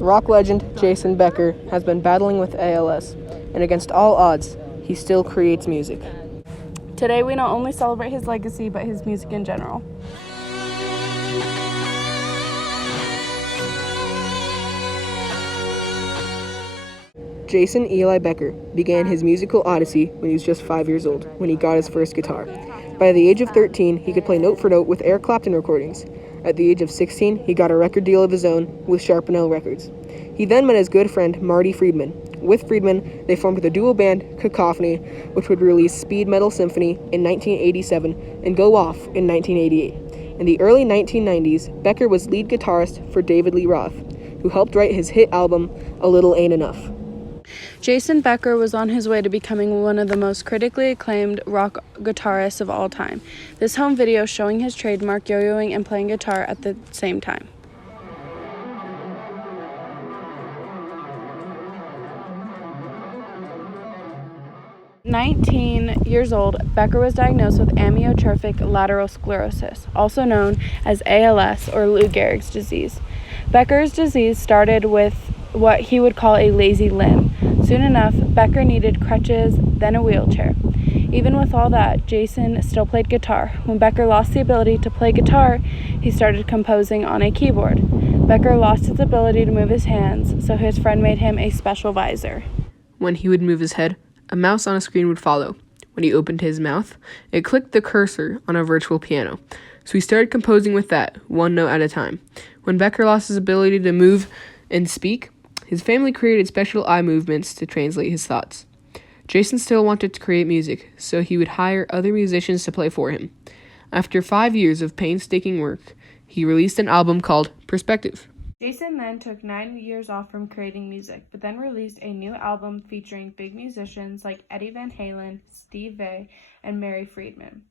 Rock legend Jason Becker has been battling with ALS, and against all odds, he still creates music. Today we not only celebrate his legacy, but his music in general. Jason Eli Becker began his musical odyssey when he was just 5 years old, when he got his first guitar. By the age of 13, he could play note for note with Eric Clapton recordings. At the age of 16, he got a record deal of his own with Sharpnel Records. He then met his good friend Marty Friedman. With Friedman, they formed the duo band Cacophony, which would release Speed Metal Symphony in 1987 and Go Off in 1988. In the early 1990s, Becker was lead guitarist for David Lee Roth, who helped write his hit album A Little Ain't Enough. Jason Becker was on his way to becoming one of the most critically acclaimed rock guitarists of all time. This home video showing his trademark yo-yoing and playing guitar at the same time. At 19 years old, Becker was diagnosed with amyotrophic lateral sclerosis, also known as ALS or Lou Gehrig's disease. Becker's disease started with what he would call a lazy limb. Soon enough, Becker needed crutches, then a wheelchair. Even with all that, Jason still played guitar. When Becker lost the ability to play guitar, he started composing on a keyboard. Becker lost his ability to move his hands, so his friend made him a special visor. When he would move his head, a mouse on a screen would follow. When he opened his mouth, it clicked the cursor on a virtual piano. So he started composing with that, one note at a time. When Becker lost his ability to move and speak, his family created special eye movements to translate his thoughts. Jason still wanted to create music, so he would hire other musicians to play for him. After 5 years of painstaking work, he released an album called Perspective. Jason then took 9 years off from creating music, but then released a new album featuring big musicians like Eddie Van Halen, Steve Vai, and Mary Friedman.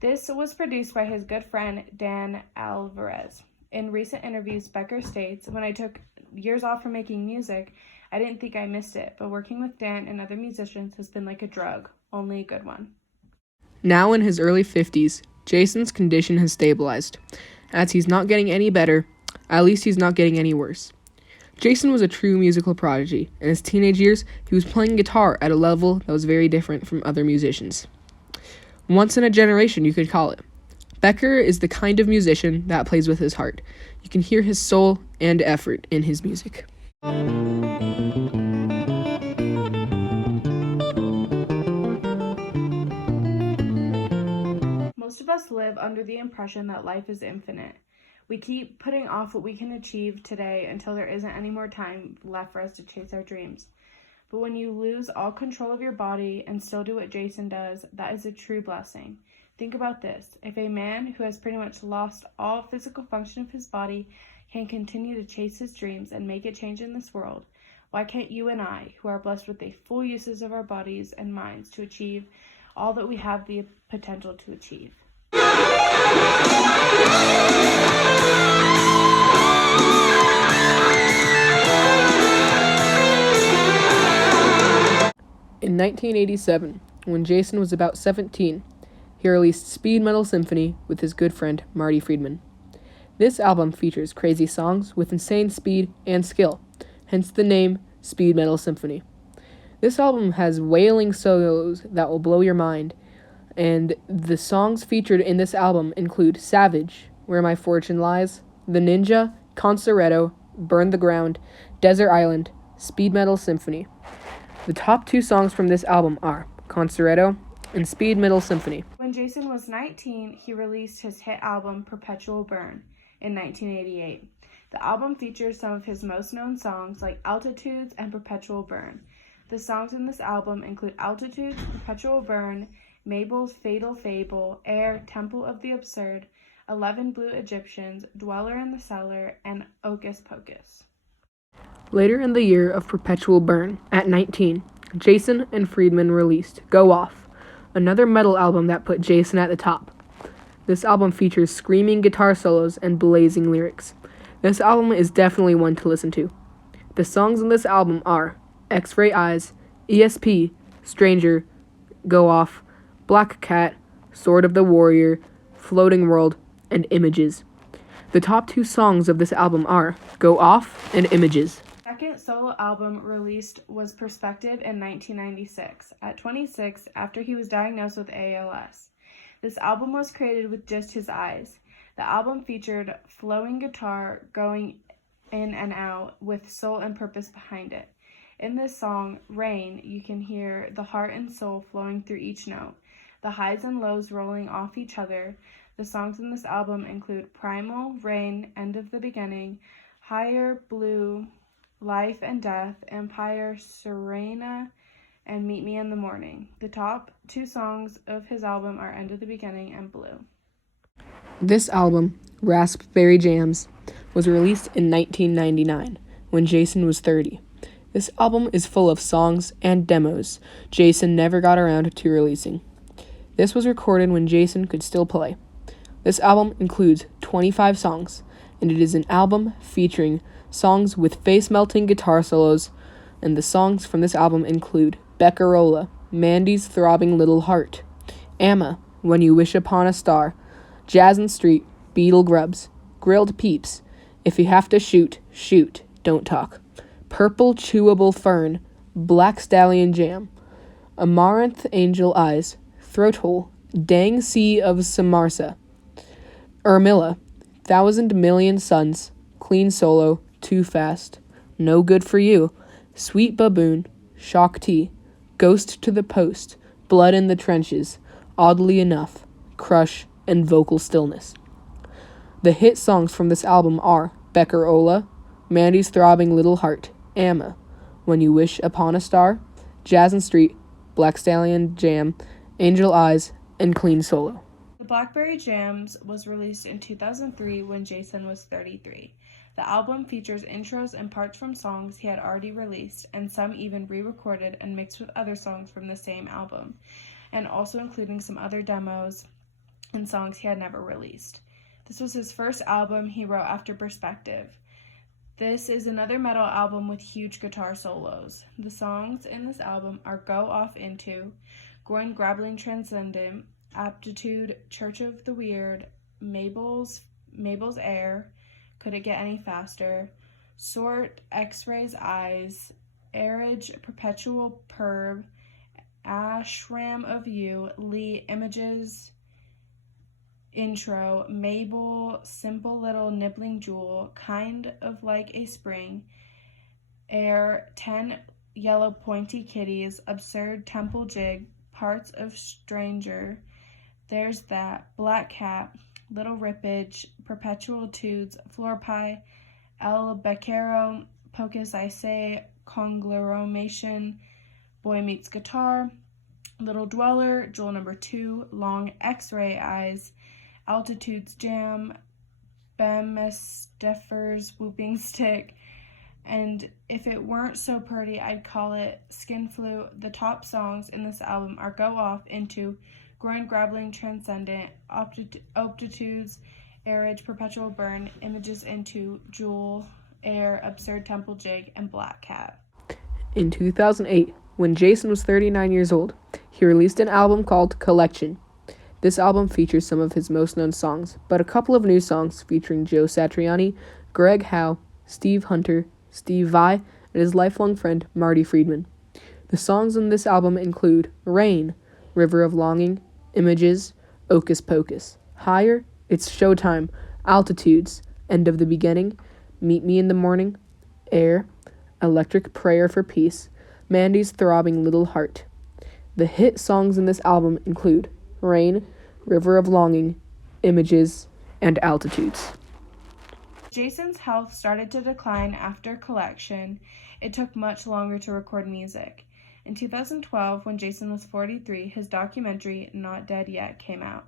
This was produced by his good friend Dan Alvarez. In recent interviews, Becker states, "When I took years off from making music, I didn't think I missed it, but working with Dan and other musicians has been like a drug, only a good one." Now in his early 50s, Jason's condition has stabilized. As he's not getting any better, at least he's not getting any worse. Jason was a true musical prodigy. In his teenage years, he was playing guitar at a level that was very different from other musicians. Once in a generation, you could call it. Becker is the kind of musician that plays with his heart. You can hear his soul and effort in his music. Most of us live under the impression that life is infinite. We keep putting off what we can achieve today until there isn't any more time left for us to chase our dreams. But when you lose all control of your body and still do what Jason does, that is a true blessing. Think about this. If a man who has pretty much lost all physical function of his body can continue to chase his dreams and make a change in this world, why can't you and I, who are blessed with the full uses of our bodies and minds to achieve all that we have the potential to achieve? In 1987, when Jason was about 17, he released Speed Metal Symphony with his good friend Marty Friedman. This album features crazy songs with insane speed and skill, hence the name Speed Metal Symphony. This album has wailing solos that will blow your mind, and the songs featured in this album include Savage, Where My Fortune Lies, The Ninja, Concerto, Burn the Ground, Desert Island, Speed Metal Symphony. The top 2 songs from this album are Concerto and Speed Metal Symphony. When Jason was 19, he released his hit album Perpetual Burn in 1988. The album features some of his most known songs like Altitudes and Perpetual Burn. The songs in this album include Altitudes, Perpetual Burn, Mabel's Fatal Fable, Air, Temple of the Absurd, 11 Blue Egyptians, Dweller in the Cellar, and Ocus Pocus. Later in the year of Perpetual Burn, at 19, Jason and Friedman released Go Off, another metal album that put Jason at the top. This album features screaming guitar solos and blazing lyrics. This album is definitely one to listen to. The songs on this album are X-Ray Eyes, ESP, Stranger, Go Off, Black Cat, Sword of the Warrior, Floating World, and Images. The top 2 songs of this album are Go Off and Images. Second solo album released was Perspective in 1996, at 26 after he was diagnosed with ALS. This album was created with just his eyes. The album featured flowing guitar going in and out with soul and purpose behind it. In this song, Rain, you can hear the heart and soul flowing through each note, the highs and lows rolling off each other. The songs in this album include Primal, Rain, End of the Beginning, Higher, Blue, Life and Death, Empire, Serena, and Meet Me in the Morning. The top 2 songs of his album are End of the Beginning and Blue. This album, Raspberry Jams, was released in 1999 when Jason was 30. This album is full of songs and demos Jason never got around to releasing. This was recorded when Jason could still play. This album includes 25 songs, and it is an album featuring songs with face-melting guitar solos, and the songs from this album include Beccarola, Mandy's Throbbing Little Heart, Amma, When You Wish Upon a Star, Jazzin' Street, Beetle Grubs, Grilled Peeps, If You Have to Shoot, Shoot, Don't Talk, Purple Chewable Fern, Black Stallion Jam, Amaranth Angel Eyes, Throat Hole, Dang Sea of Samarsa, Ermilla, Thousand Million Suns, Clean Solo, Too Fast, No Good For You, Sweet Baboon, Shock T, Ghost to the Post, Blood in the Trenches, Oddly Enough, Crush, and Vocal Stillness. The hit songs from this album are Beccarola, Mandy's Throbbing Little Heart, Amma, When You Wish Upon a Star, Jazzin' Street, Black Stallion Jam, Angel Eyes, and Clean Solo. The Blackberry Jams was released in 2003 when Jason was 33. The album features intros and parts from songs he had already released, and some even re-recorded and mixed with other songs from the same album, and also including some other demos and songs he had never released. This was his first album he wrote after Perspective. This is another metal album with huge guitar solos. The songs in this album are Go Off Into, Groin Grabbling Transcendent, Aptitude, Church of the Weird, Mabel's Air, Could It Get Any Faster, Sort, X-Ray's Eyes, Airage, Perpetual Perv, Ashram of You, Lee, Images, Intro, Mabel, Simple Little Nibbling Jewel, Kind of Like a Spring, Air, 10 Yellow Pointy Kitties, Absurd Temple Jig, Parts of Stranger, There's That, Black Cat, Little Rippage, Perpetual Tudes, Floor Pie, El Beccaro, Pocus I Say, Conglomeration, Boy Meets Guitar, Little Dweller, Jewel Number 2, Long X-Ray Eyes, Altitudes Jam, Bemesteffer's Whooping Stick, and If It Weren't So Pretty, I'd Call It Skin Flu. The top songs in this album are Go Off Into, Groin Grabbling Transcendent, Optitudes, Airage, Perpetual Burn, Images Into, Jewel, Air, Absurd Temple Jig, and Black Cat. In 2008, when Jason was 39 years old, he released an album called Collection. This album features some of his most known songs, but a couple of new songs featuring Joe Satriani, Greg Howe, Steve Hunter, Steve Vai, and his lifelong friend Marty Friedman. The songs on this album include Rain, River of Longing, Images, Ocus Pocus, Higher, It's Showtime, Altitudes, End of the Beginning, Meet Me in the Morning, Air, Electric Prayer for Peace, Mandy's Throbbing Little Heart. The hit songs in this album include Rain, River of Longing, Images, and Altitudes. Jason's health started to decline after Collection. It took much longer to record music. In 2012, when Jason was 43, his documentary, Not Dead Yet, came out.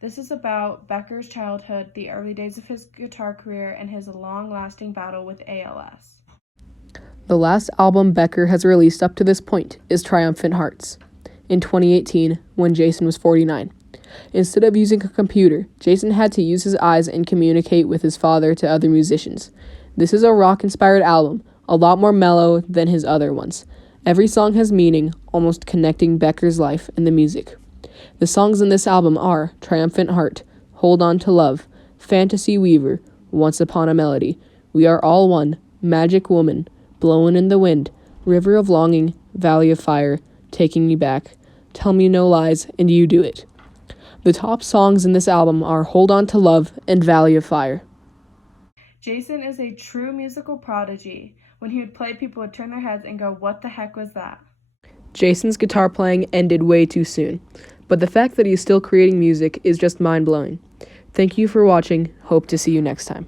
This is about Becker's childhood, the early days of his guitar career, and his long-lasting battle with ALS. The last album Becker has released up to this point is Triumphant Hearts. In 2018, when Jason was 49. Instead of using a computer, Jason had to use his eyes and communicate with his father to other musicians. This is a rock-inspired album, a lot more mellow than his other ones. Every song has meaning, almost connecting Becker's life and the music. The songs in this album are Triumphant Heart, Hold On to Love, Fantasy Weaver, Once Upon a Melody, We Are All One, Magic Woman, Blowin' in the Wind, River of Longing, Valley of Fire, Taking Me Back, Tell Me No Lies, and You Do It. The top songs in this album are Hold On to Love and Valley of Fire. Jason is a true musical prodigy. When he would play, people would turn their heads and go, "What the heck was that?" Jason's guitar playing ended way too soon, but the fact that he's still creating music is just mind-blowing. Thank you for watching. Hope to see you next time.